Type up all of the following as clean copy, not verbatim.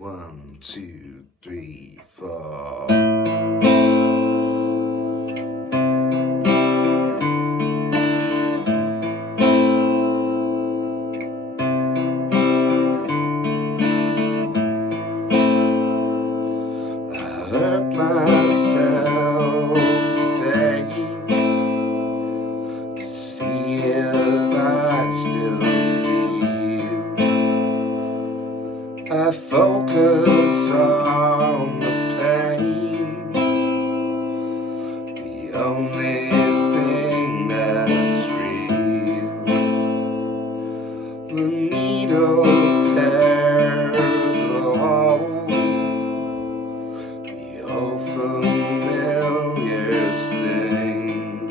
1, 2, 3, 4. I hurt myself today to see if I still feel. I focus on the pain, the only thing that's real. The needle tears a hole, the old familiar sting.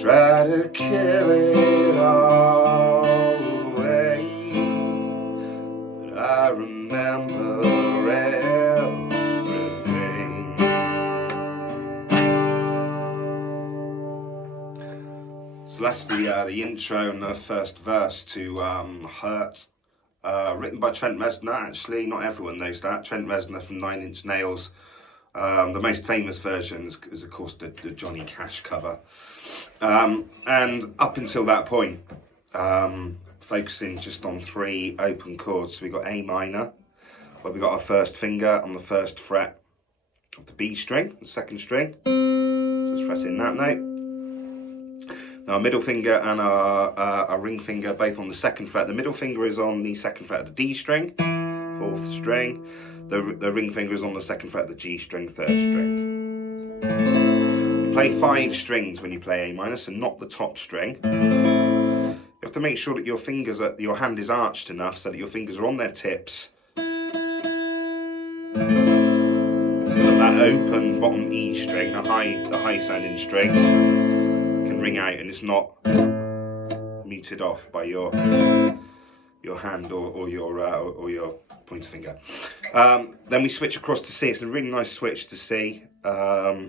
Try to kill it all away, but I remember everything. So that's the intro and the first verse to Hurt. Written by Trent Reznor, actually. Not everyone knows that. Trent Reznor from 9 Inch Nails. The most famous version is of course the Johnny Cash cover. And up until that point, focusing just on 3 open chords. So we got A minor, where we got our first finger on the 1st fret of the B string, the 2nd string. So let's press in that note. Now our middle finger and our ring finger both on the 2nd fret. The middle finger is on the 2nd fret of the D string, 4th string. The ring finger is on the 2nd fret of the G string, 3rd string. You play 5 strings when you play A minor, so not the top string. You have to make sure that your hand is arched enough so that your fingers are on their tips, so that open bottom E string, the high sounding string, can ring out and it's not muted off by your hand or your pointer finger. Then we switch across to C. It's a really nice switch to C, the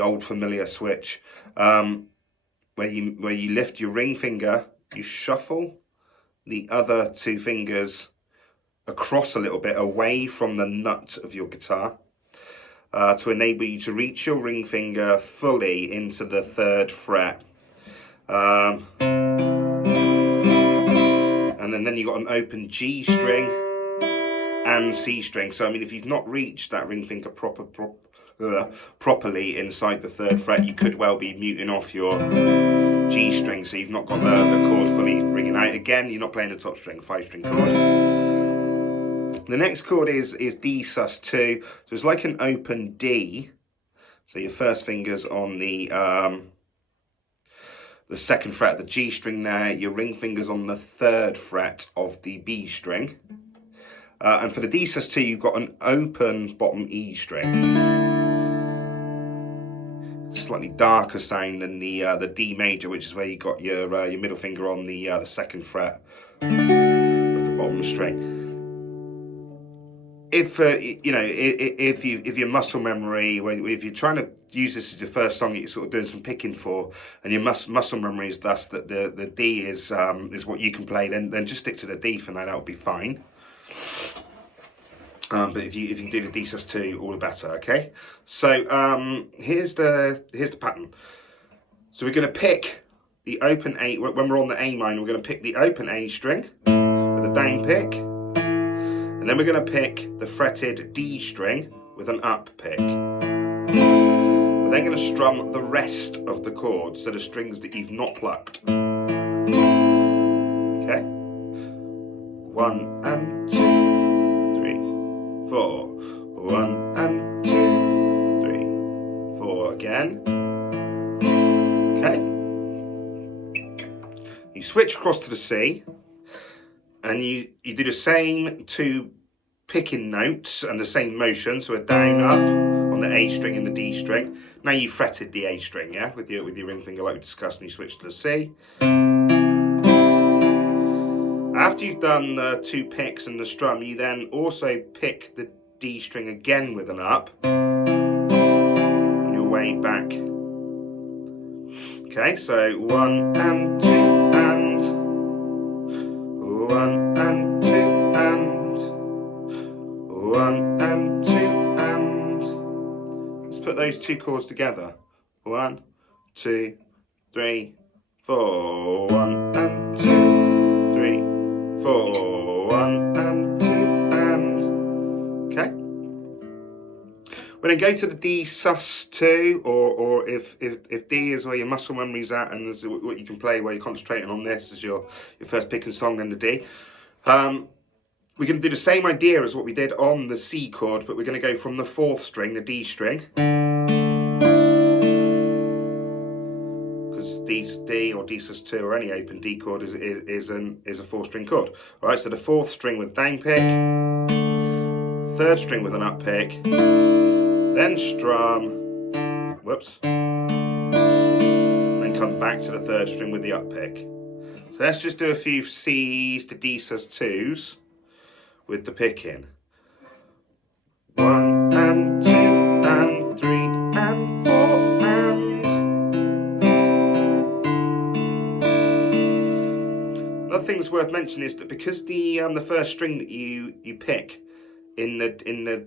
old familiar switch, where you lift your ring finger, you shuffle the other 2 fingers across a little bit away from the nut of your guitar, to enable you to reach your ring finger fully into the 3rd fret. And then you've got an open G string and C string. So I mean, if you've not reached that ring finger properly inside the 3rd fret, you could well be muting off your G string, so you've not got the chord fully ringing out. Again, you're not playing the top string, 5-string chord. The next chord is D sus2, so it's like an open D. So your first finger's on the 2nd fret of the G string there, your ring finger's on the 3rd fret of the B string. And for the D sus2, you've got an open bottom E string. Slightly darker sound than the D major, which is where you got your middle finger on the 2nd fret of the bottom string. If if your muscle memory, if you're trying to use this as your first song that you're sort of doing some picking for, and your muscle memory is thus that the D is what you can play, then just stick to the D for now. That would be fine. But if you can do the D sus2, all the better. Okay. So here's the pattern. So we're going to pick the open A when we're on the A minor. We're going to pick the open A string with a down pick. And then we're going to pick the fretted D string with an up pick. We're then going to strum the rest of the chords, so the strings that you've not plucked. Okay? 1 and 2, 3, 4. 1 and 2, 3, 4 again. Okay? You switch across to the C. And you do the same 2 picking notes and the same motion, so a down up on the A string and the D string. Now you've fretted the A string, yeah, with your ring finger like we discussed, and you switch to the C. After you've done the 2 picks and the strum, you then also pick the D string again with an up on your way back. Okay, so 1 and 2 and 1 and 2 and those two chords together. 1, 2, 3, 4. 1 and 2, 3, 4. 1 and 2 and. Okay. We're going to go to the D sus2, or if D is where your muscle memory's at and is what you can play where you're concentrating on this as your first picking song, then the D. We're going to do the same idea as what we did on the C chord, but we're going to go from the 4th string, the D string. Because D or D sus2 or any open D chord is a 4-string chord. Alright, so the 4th string with down pick, 3rd string with an up pick, then strum, whoops, then come back to the 3rd string with the up pick. So let's just do a few C's to D sus2s with the picking. 1 and 2 and 3 and 4 and. Another thing that's worth mentioning is that because the first string that you pick in the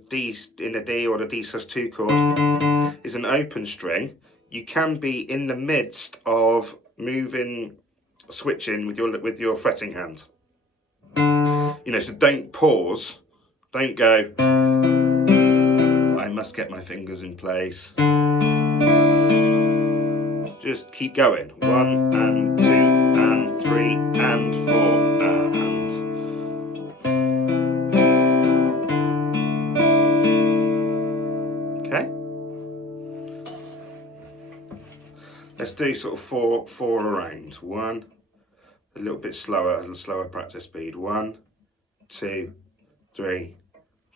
D or the D sus2 chord is an open string, you can be in the midst of switching with your fretting hand. You know, so don't pause, don't go, I must get my fingers in place. Just keep going. 1 and 2 and 3 and 4 and. Okay? Let's do sort of four around. 1, a little bit slower, a little slower practice speed. 1, 2, 3,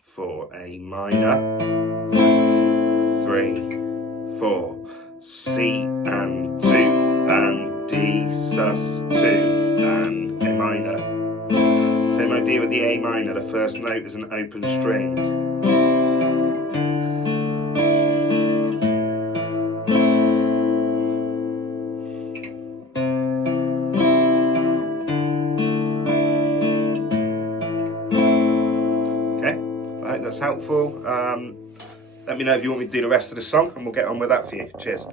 4, A minor, 3, 4, C and 2 and D sus2 and A minor. Same idea with the A minor, the first note is an open string. I hope that's helpful. Let me know if you want me to do the rest of the song and we'll get on with that for you. Cheers.